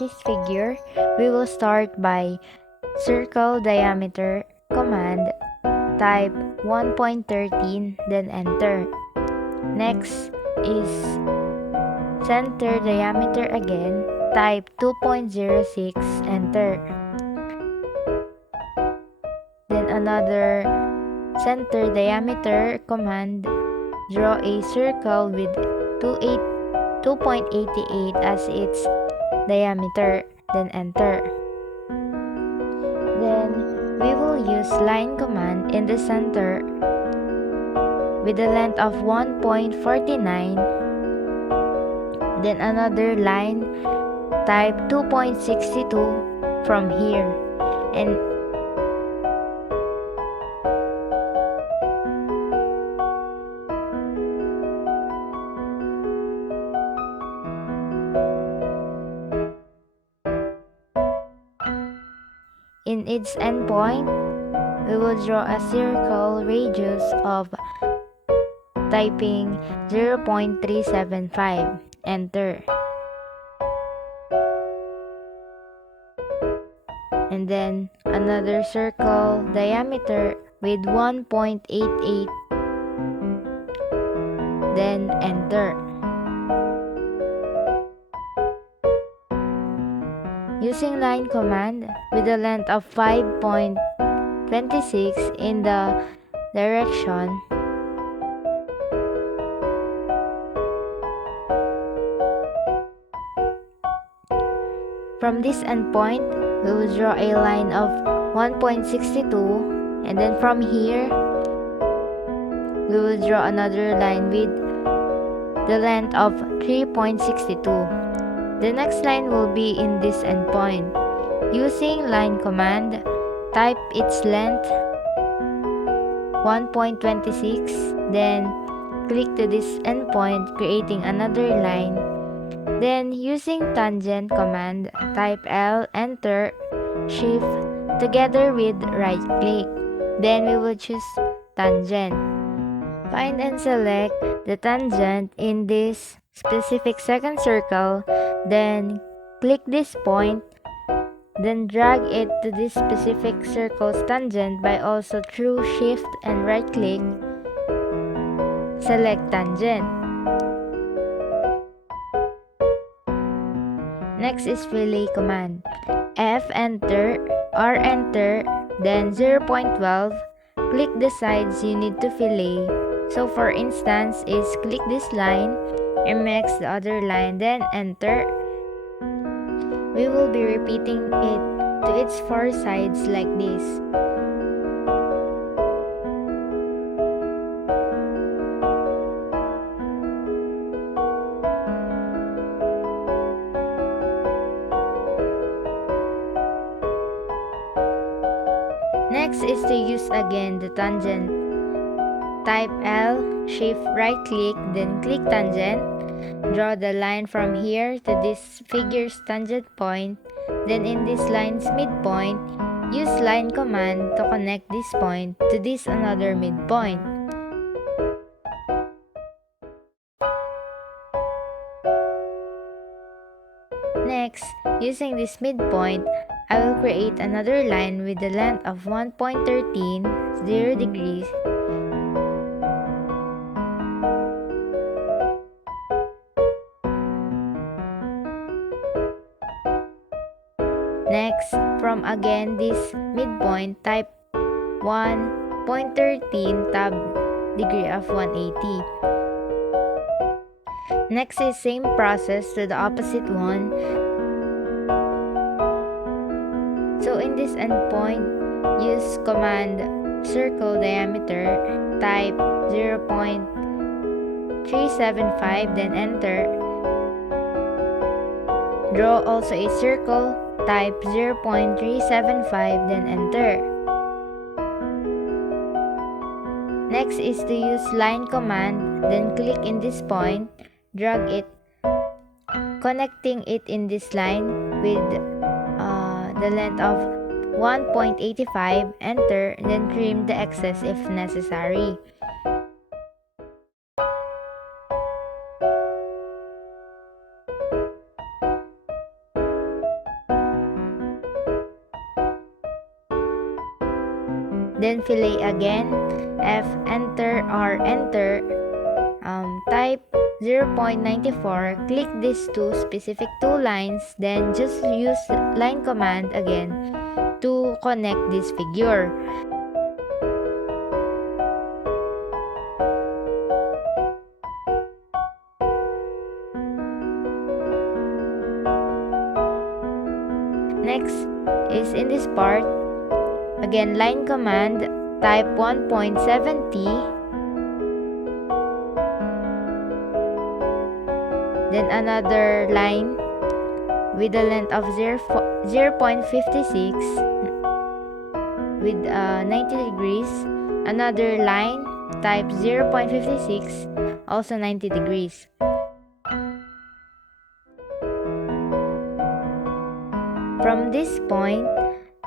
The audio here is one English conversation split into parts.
this figure, we will start by circle diameter command, type 1.13, then enter. Next is center diameter again, type 2.06, enter. Then another center diameter command, draw a circle with 2.88 as its diameter, then enter. Then we will use line command in the center with a length of 1.49, then another line type 2.62 from here, and in its endpoint, we will draw a circle radius of typing 0.375, enter. And then another circle diameter with 1.88, then enter. Using line command with a length of 5.26 in the direction, from this endpoint, we will draw a line of 1.62, and then from here, we will draw another line with the length of 3.62. The next line will be in this endpoint. Using line command, type its length 1.26, then click to this endpoint, creating another line. Then using tangent command, type L, enter, shift, together with right click. Then we will choose tangent. Find and select the tangent in this specific second circle, then click this point, then drag it to this specific circle's tangent by also through shift and right click, select tangent. Next is fillet command. F, enter, R, enter, then 0.12, click the sides you need to fillet. So for instance is click this line and next the other line, then enter. We will be repeating it to its four sides like this. Next is to use again the tangent. Type L, shift right click, then click tangent. Draw the line from here to this figure's tangent point. Then in this line's midpoint, use line command to connect this point to this another midpoint. Next, using this midpoint, I will create another line with the length of 1.13, 0 degrees. Next, from again this midpoint, type 1.13 tab degree of 180. Next is same process to the opposite one. So in this endpoint, use command circle diameter, type 0.375, then enter. Draw also a circle, type 0.375, then enter. Next is to use line command, then click in this point, drag it, connecting it in this line with the length of 1.85, enter, then trim the excess if necessary. then fillet again, F, enter, R, enter, type 0.94, click these specific two lines, then just use line command again to connect this figure. Next is in this part, again line command, type 1.70, then another line with a length of 0.56 with 90 degrees, another line type 0.56, also 90 degrees. From this point,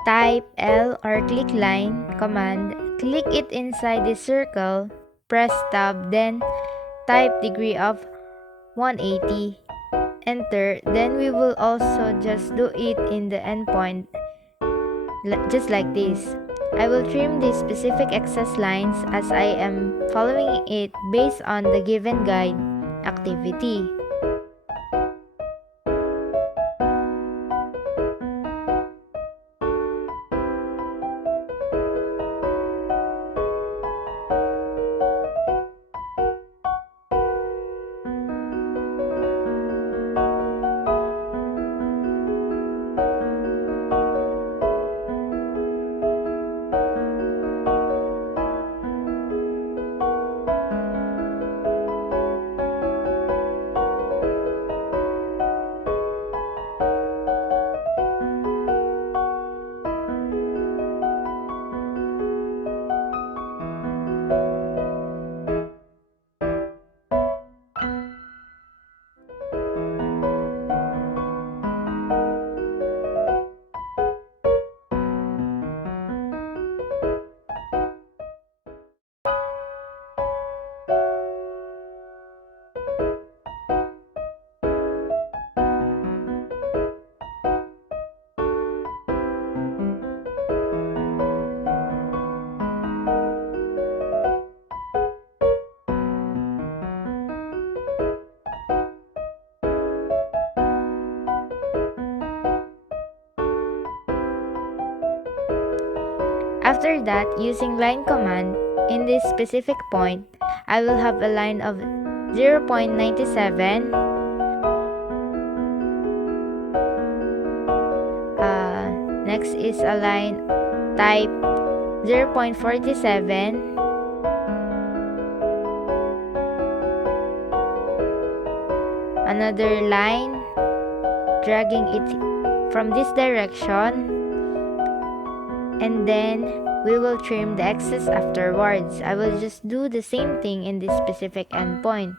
type L or click line command, click it inside the circle, press tab, then type degree of 180, enter, then we will also just do it in the endpoint, just like this. I will trim these specific excess lines as I am following it based on the given guide activity. After that, using line command, in this specific point, I will have a line of 0.97. Next is a line type 0.47. Another line, dragging it from this direction, and then we will trim the excess afterwards. I will just do the same thing in this specific endpoint.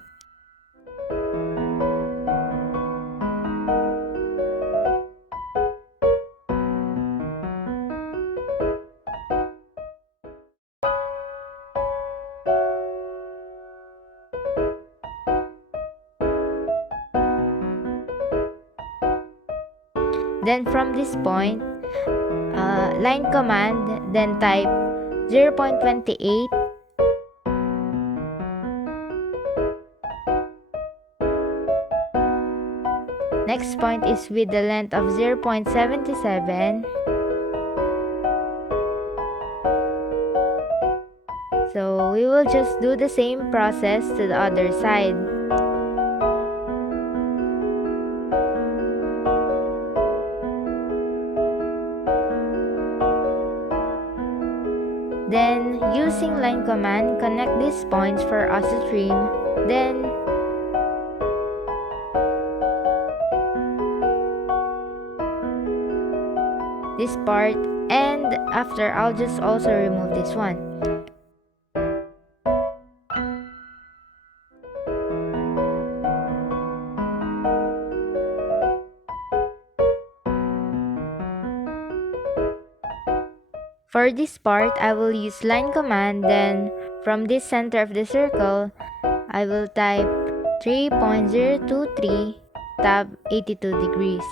Then from this point, line command, then type 0.28. Next point is with the length of 0.77. So we will just do the same process to the other side. Then, using line command, connect these points for us to trim. Then, this part, and after, I'll just also remove this one. For this part, I will use line command, then from this center of the circle, I will type 3.023 tab 82 degrees.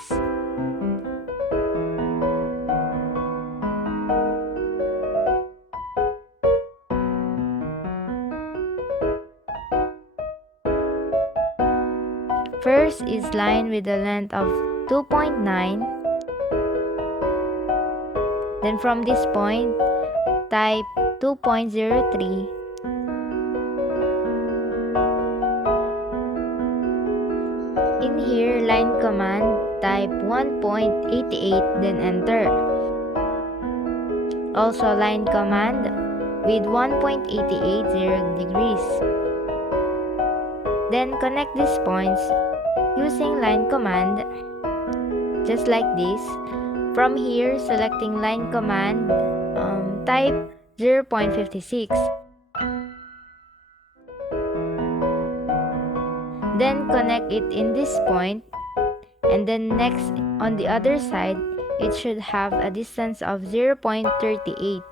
First is line with a length of 2.9. Then from this point, type 2.03. In here, line command, type 1.88, then enter. Also line command with 1.88 degrees. Then connect these points using line command, just like this. From here, selecting line command, type 0.56. Then connect it in this point, and then next on the other side, it should have a distance of 0.38.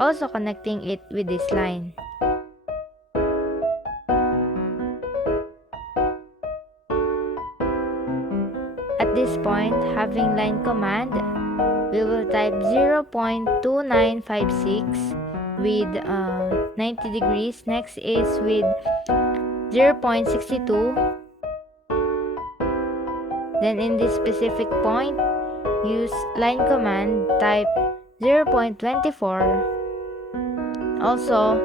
Also connecting it with this line. At this point, having line command, we will type 0.2956 with 90 degrees. Next is with 0.62. Then in this specific point, use line command, type 0.24. Also,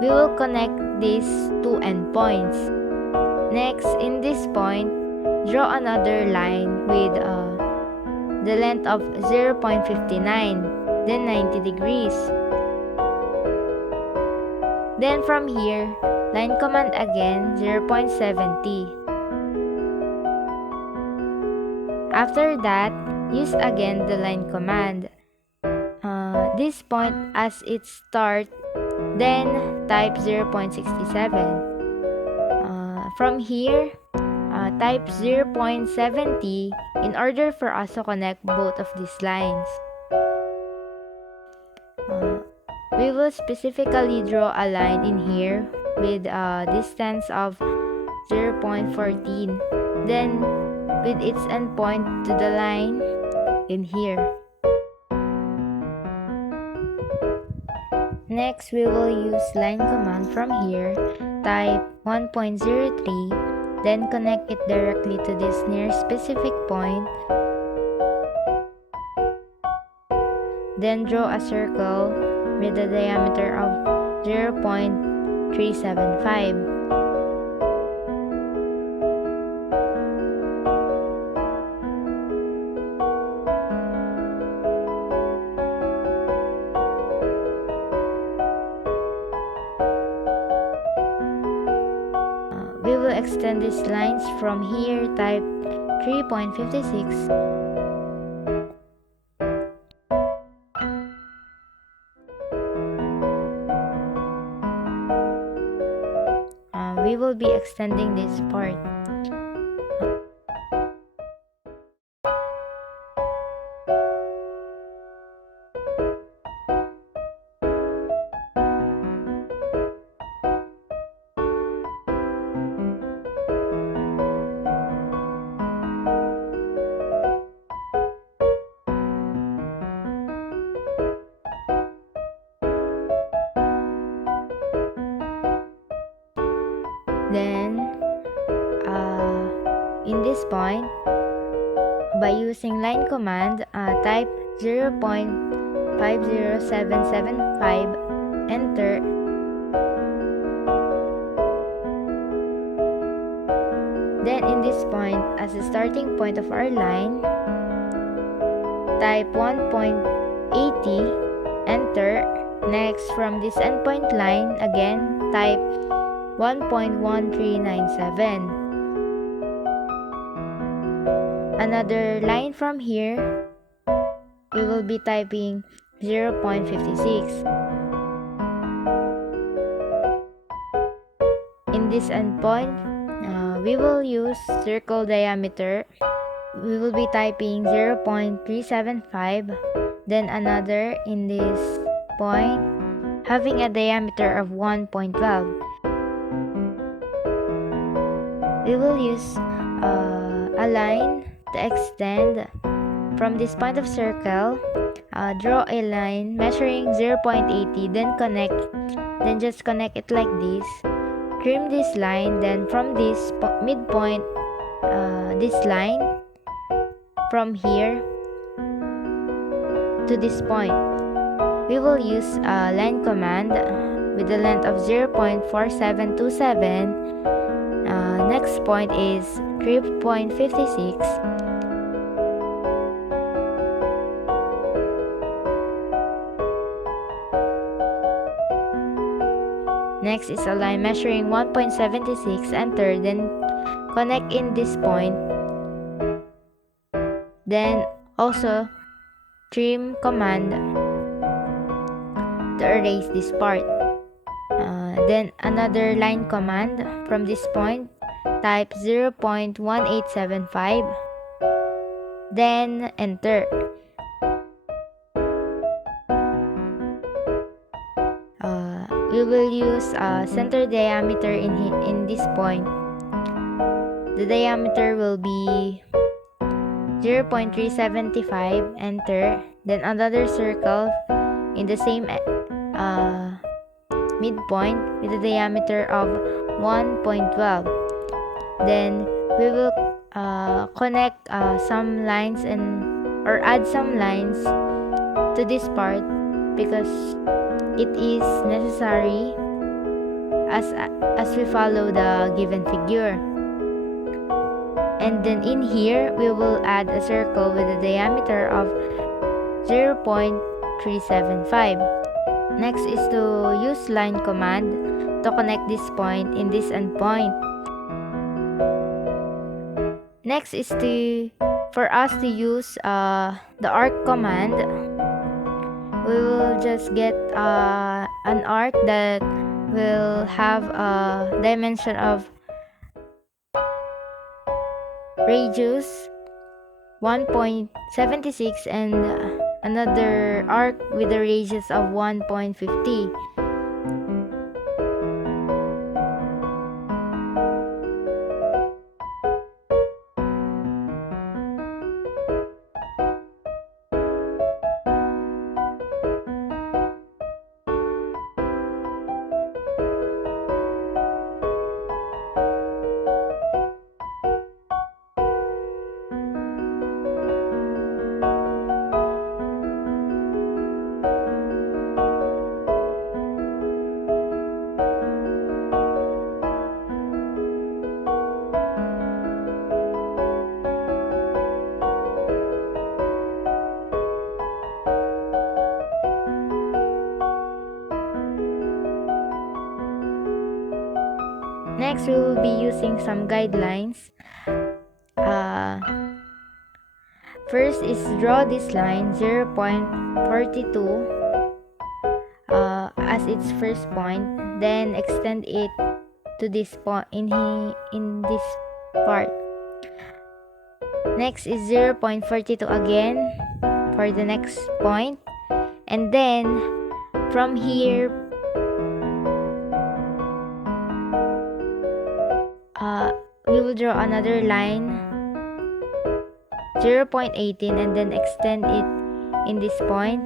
we will connect these two endpoints. Next, in this point, draw another line with the length of 0.59, then 90 degrees. Then from here, line command again, 0.70. After that, use again the line command. This point as its start, then type 0.67. From here, type 0.70 in order for us to connect both of these lines. We will specifically draw a line in here with a distance of 0.14, then with its endpoint to the line in here. Next, we will use line command from here, type 1.03, then connect it directly to this near specific point. Then draw a circle with a diameter of 0.375. We will extend these lines from here, type 3.56. We will be extending this part. Then, in this point, by using line command, type 0.50775, enter. Then in this point, as the starting point of our line, type 1.80, enter. Next, from this endpoint line, again, type 1.1397. Another line from here, we will be typing 0.56. In this endpoint, we will use circle diameter. We will be typing 0.375. Then another in this point, having a diameter of 1.12. We will use a line to extend from this point of circle. Draw a line measuring 0.80, then just connect it like this trim this line, then from this midpoint, this line, from here to this point, we will use a line command with the length of 0.4727. Next point is 3.56. Next is a line measuring 1.76, enter, then connect in this point. Then also trim command to erase this part. Then another line command from this point, type 0.1875, then enter. We will use center diameter in this point. The diameter will be 0.375, enter. Then another circle in the same midpoint with a diameter of 1.12. Then we will connect some lines or add some lines to this part because it is necessary as we follow the given figure. And then in here we will add a circle with a diameter of 0.375. Next is to use line command to connect this point in this endpoint. Next is for us to use the arc command. We will just get an arc that will have a dimension of radius 1.76 and another arc with a radius of 1.50. Next, we will be using some guidelines. First is draw this line 0.42 as its first point, then extend it to this point in this part. Next is 0.42 again for the next point, and then from here we will draw another line 0.18 and then extend it in this point.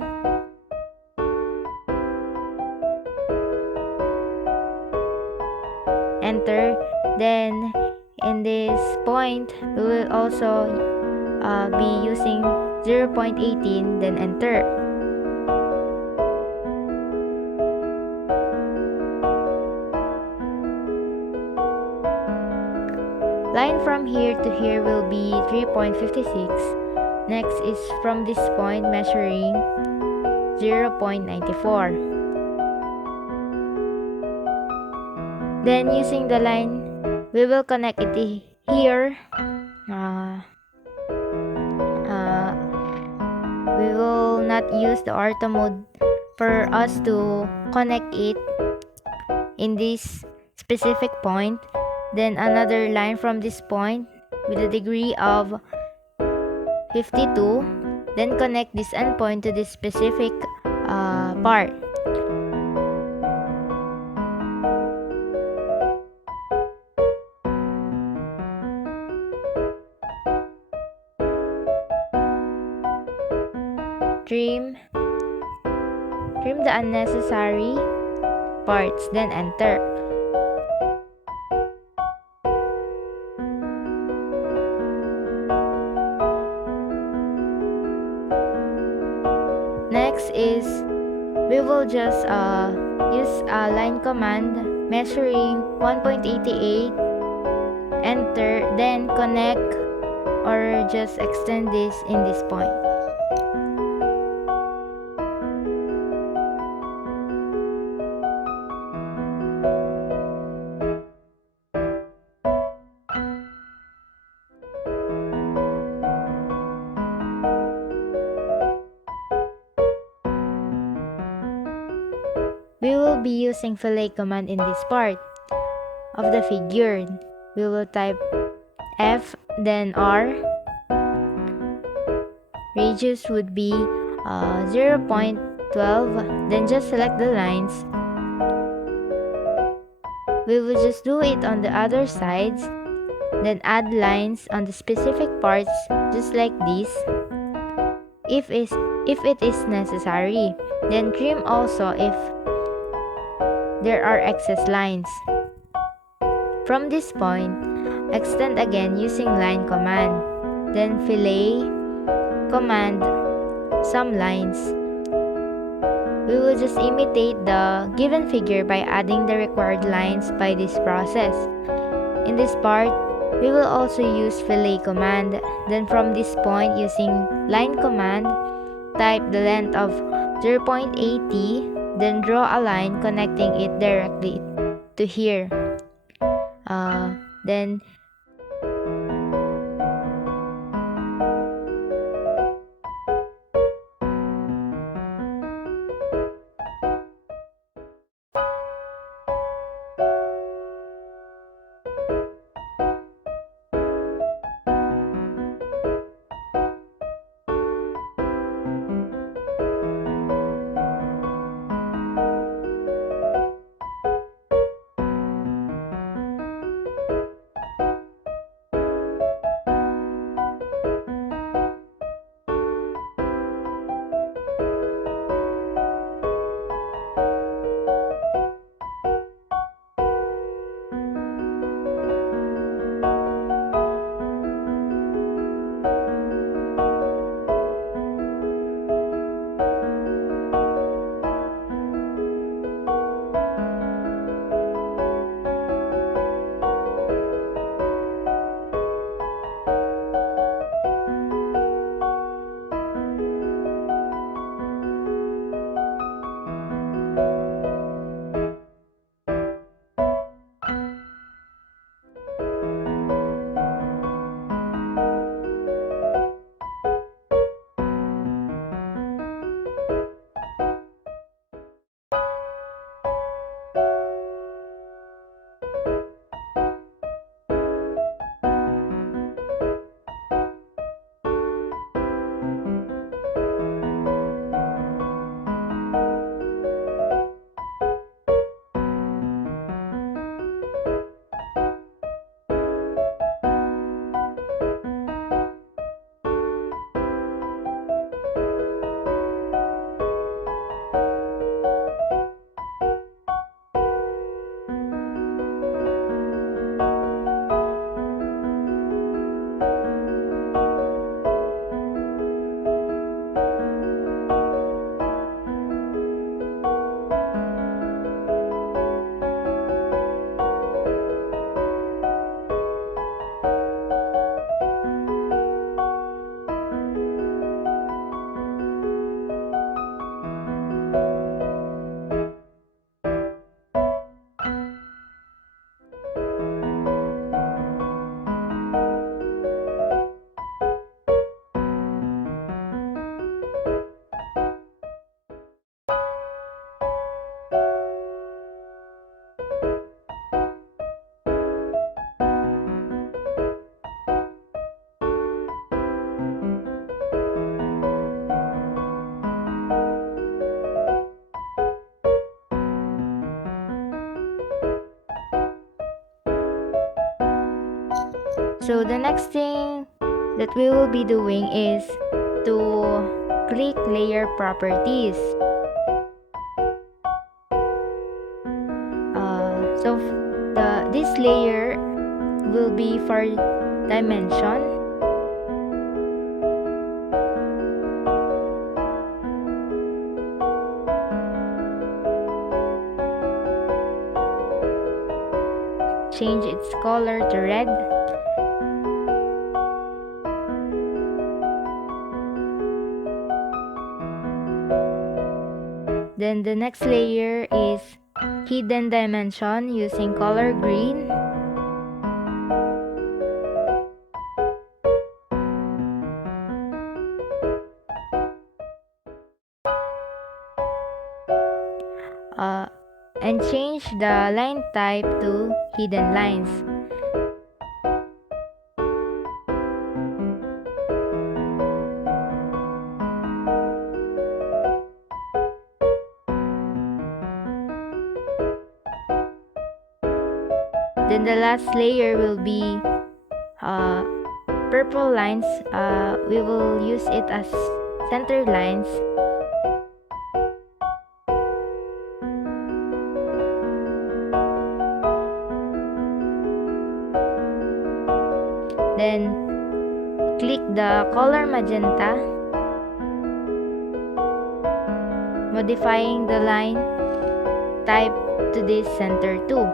Enter. Then in this point we will also be using 0.18, then enter. Line from here to here will be 3.56. Next is from this point measuring 0.94. Then using the line, we will connect it here. We will not use the ortho mode for us to connect it in this specific point. Then another line from this point with a degree of 52. Then connect this endpoint to this specific part. Trim the unnecessary parts, then enter. Next is we will just use a line command measuring 1.88, enter, then connect or just extend this in this point. We will be using fillet command in this part of the figure. We will type F, then R. Radius would be 0.12, then just select the lines. We will just do it on the other sides, then add lines on the specific parts just like this. If it is necessary, then trim also if there are excess lines. From this point, extend again using line command, then fillet command some lines. We will just imitate the given figure by adding the required lines by this process. In this part, we will also use fillet command. Then from this point, using line command, type the length of 0.80, then draw a line connecting it directly to here. Then so the next thing that we will be doing is to click layer properties. This layer will be for dimension. change its color to red. Then the next layer is hidden dimension using color green. And change the line type to hidden lines. Then the last layer will be purple lines. We will use it as center lines. Then click the color magenta, modifying the line type to this center too.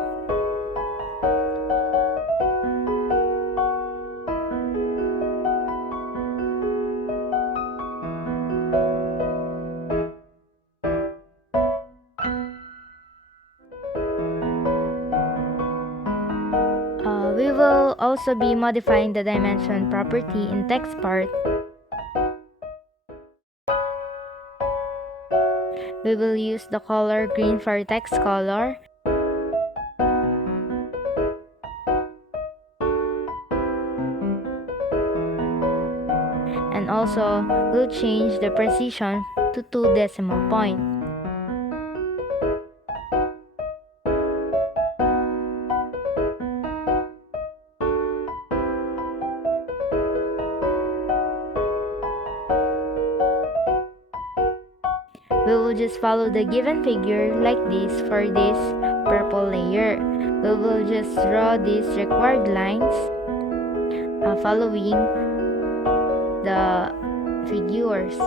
We will also be modifying the dimension property in text part. We will use the color green for text color. And also, we'll change the precision to 2 decimal point. We will just follow the given figure like this for this purple layer. We will just draw these required lines following the figures.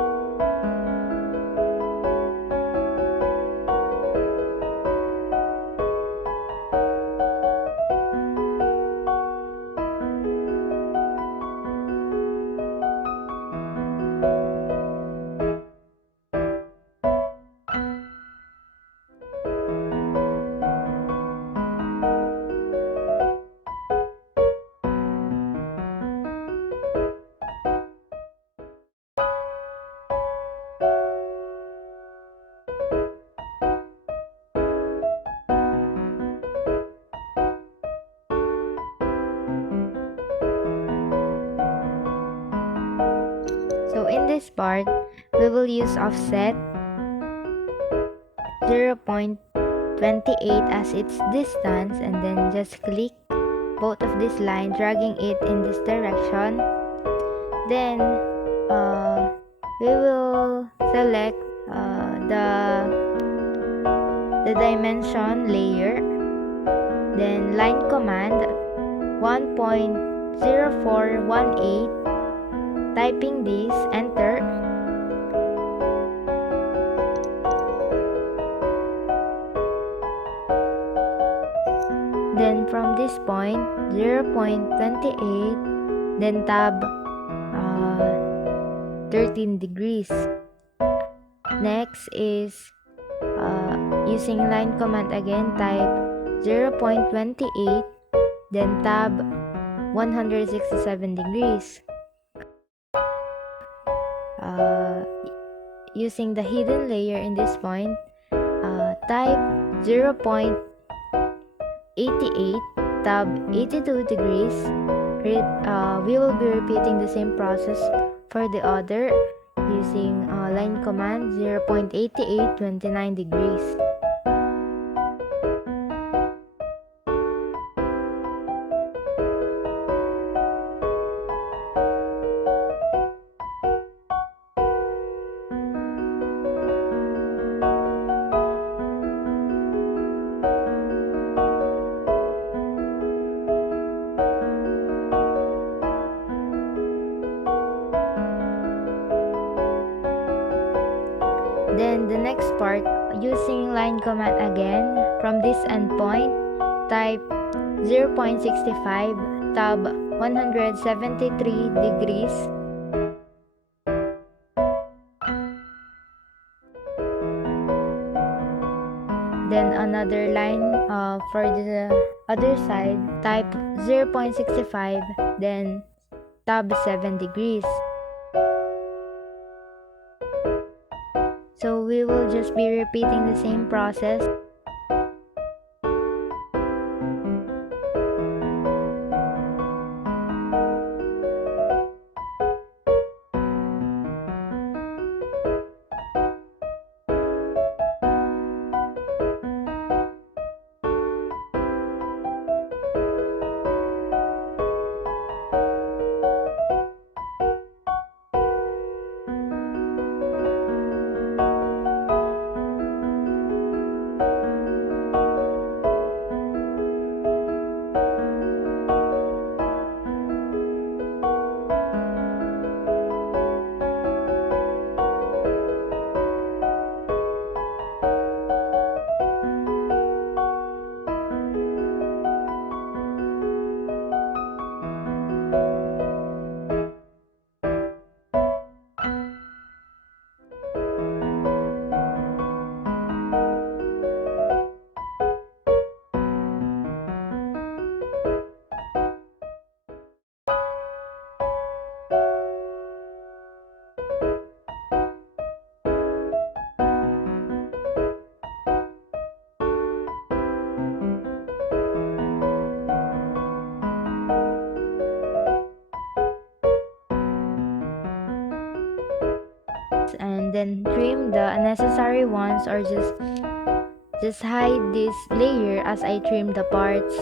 So in this part, we will use offset 0.28 as its distance, and then just click both of these lines, dragging it in this direction. Then we will select the dimension layer, then line command 1.0418, typing this, enter. Then from this point 0.28, then tab 13 degrees. Next is using line command again, type 0.28, then tab 167 degrees. Using the hidden layer in this point, type 0.88, tab 82 degrees. We will be repeating the same process for the other using line command 0.88, 29 degrees. Then the next part, using line command again, from this endpoint, type 0.65, tab 173 degrees. Then another line for the other side, type 0.65, then tab 7 degrees. So we will just be repeating the same process. And then trim the unnecessary ones, or just hide this layer as I trim the parts.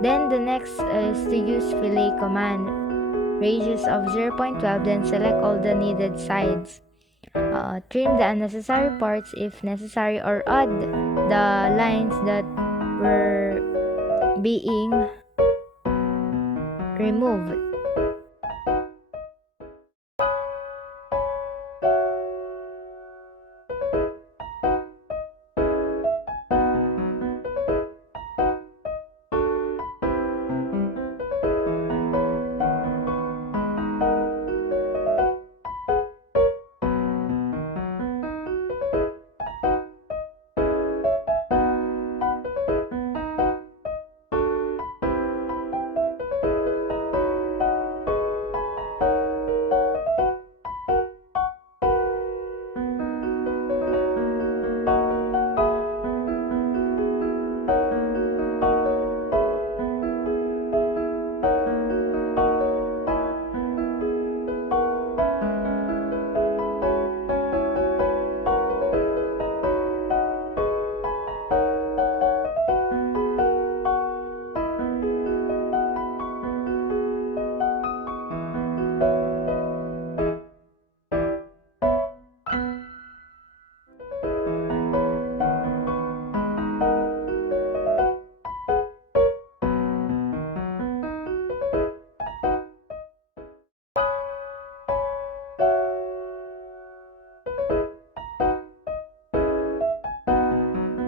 Then the next is to use fillet command, radius of 0.12, then select all the needed sides. Trim the unnecessary parts if necessary, or add the lines that were being removed.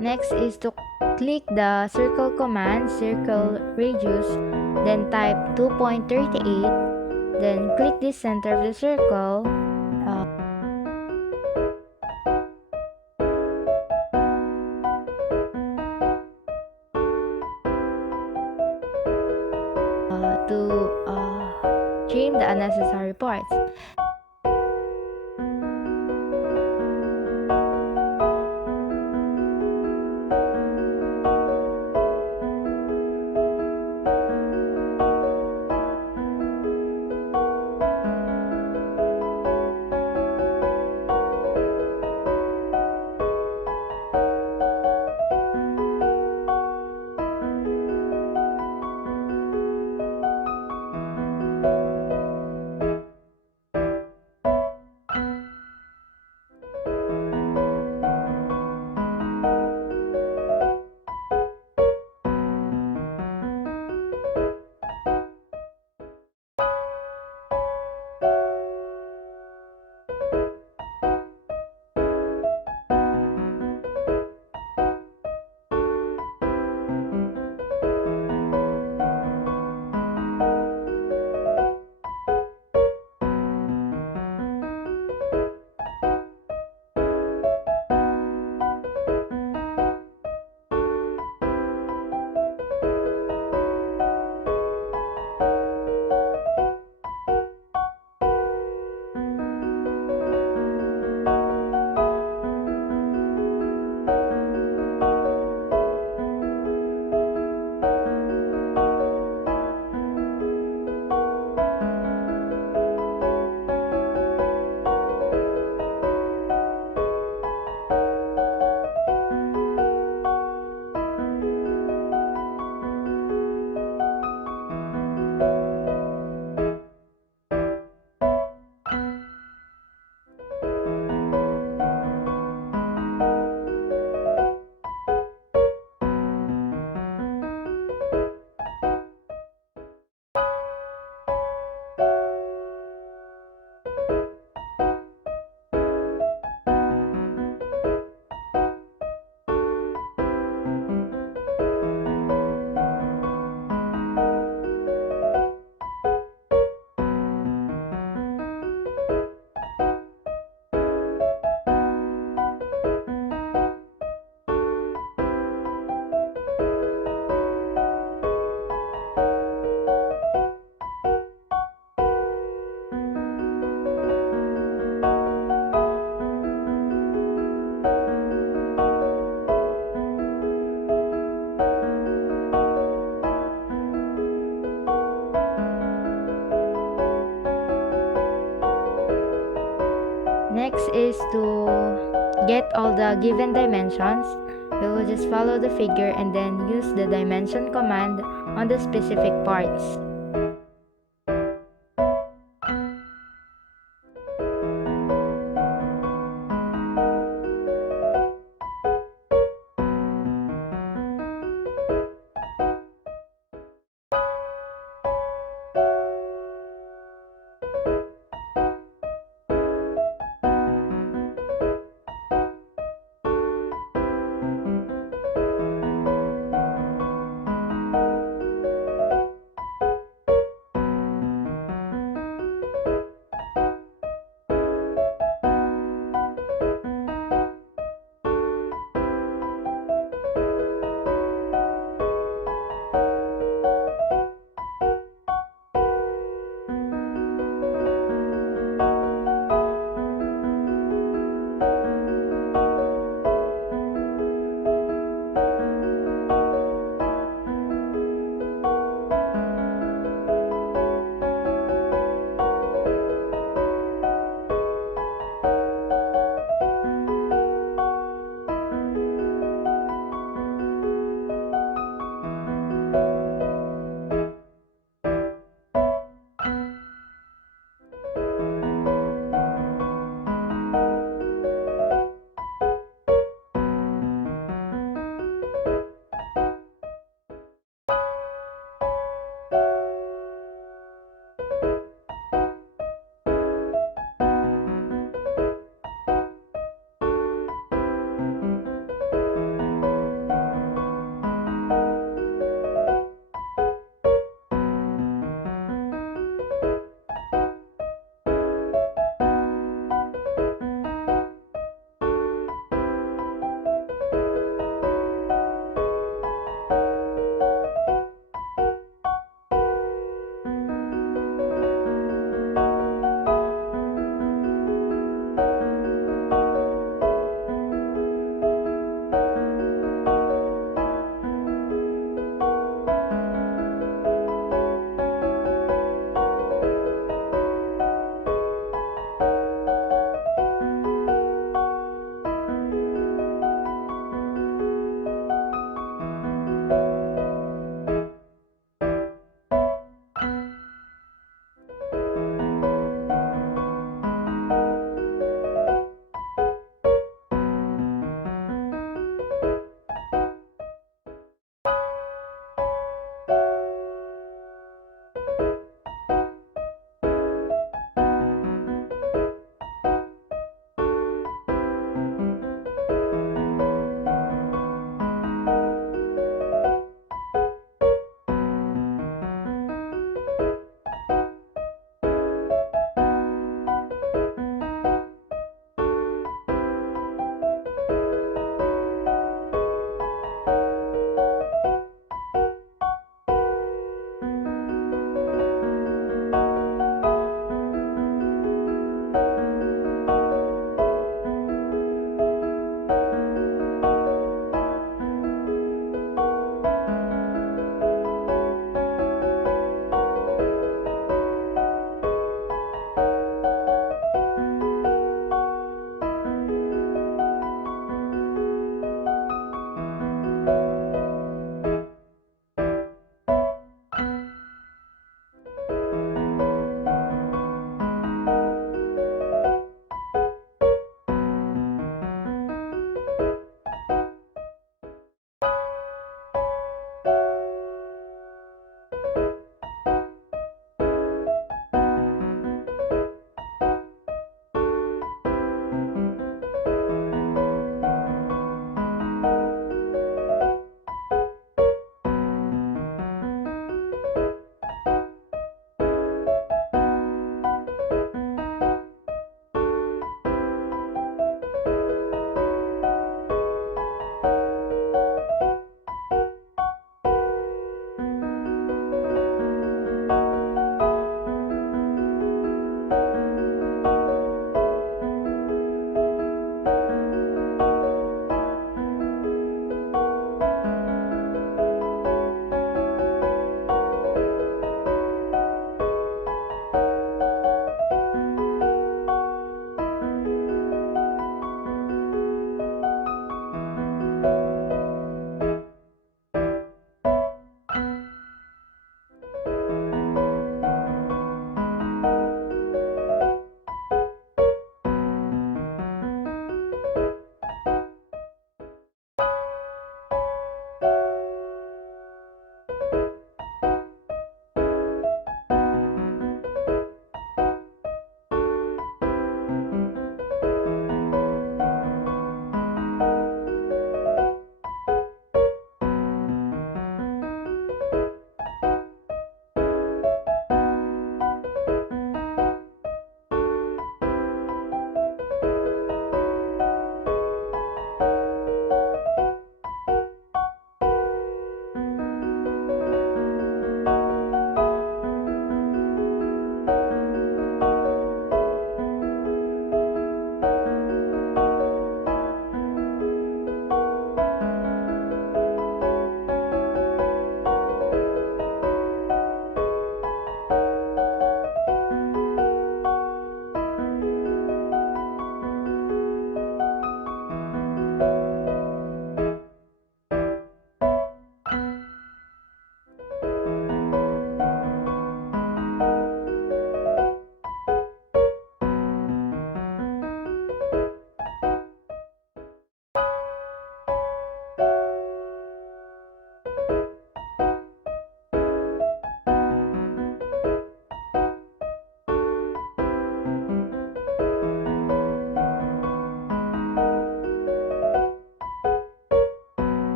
Next is to click the circle command, circle radius, then type 2.38, then click the center of the circle. To trim the unnecessary parts. get all the given dimensions, we will just follow the figure and then use the dimension command on the specific parts.